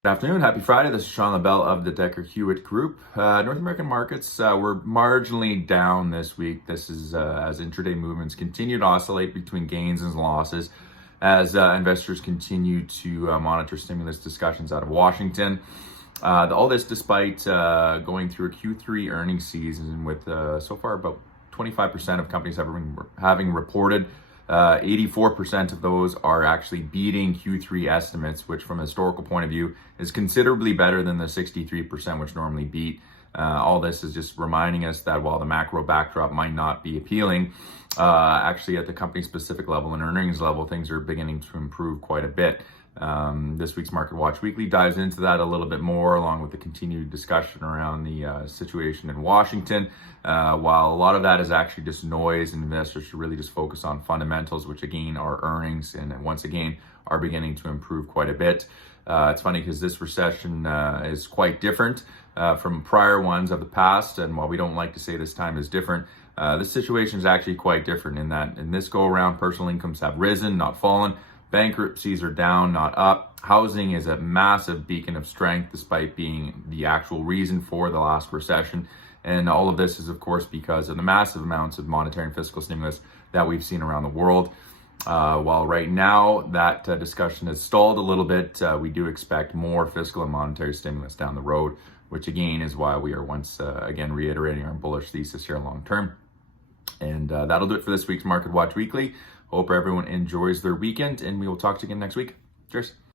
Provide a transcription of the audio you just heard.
Good afternoon, happy Friday. This is Sean LaBelle of the Decker Hewitt Group. North American markets were marginally down this week. This is as intraday movements continue to oscillate between gains and losses as investors continue to monitor stimulus discussions out of Washington. All this despite going through a Q3 earnings season with so far about 25% of companies having reported. 84% of those are actually beating Q3 estimates, which from a historical point of view is considerably better than the 63% which normally beat. All this is just reminding us that while the macro backdrop might not be appealing, actually at the company specific level and earnings level, things are beginning to improve quite a bit. This week's Market Watch Weekly dives into that a little bit more, along with the continued discussion around the situation in Washington. While a lot of that is actually just noise, and investors should really just focus on fundamentals, which again are earnings, and once again are beginning to improve quite a bit. It's funny because this recession is quite different from prior ones of the past, and while we don't like to say this time is different, this situation is actually quite different in that in this go around, personal incomes have risen, not fallen. Bankruptcies are down, not up. Housing is a massive beacon of strength despite being the actual reason for the last recession. And all of this is, of course, because of the massive amounts of monetary and fiscal stimulus that we've seen around the world. While right now that discussion has stalled a little bit, we do expect more fiscal and monetary stimulus down the road, which again is why we are once again reiterating our bullish thesis here long term. And that'll do it for this week's Market Watch Weekly. Hope everyone enjoys their weekend, and we will talk to you again next week. Cheers.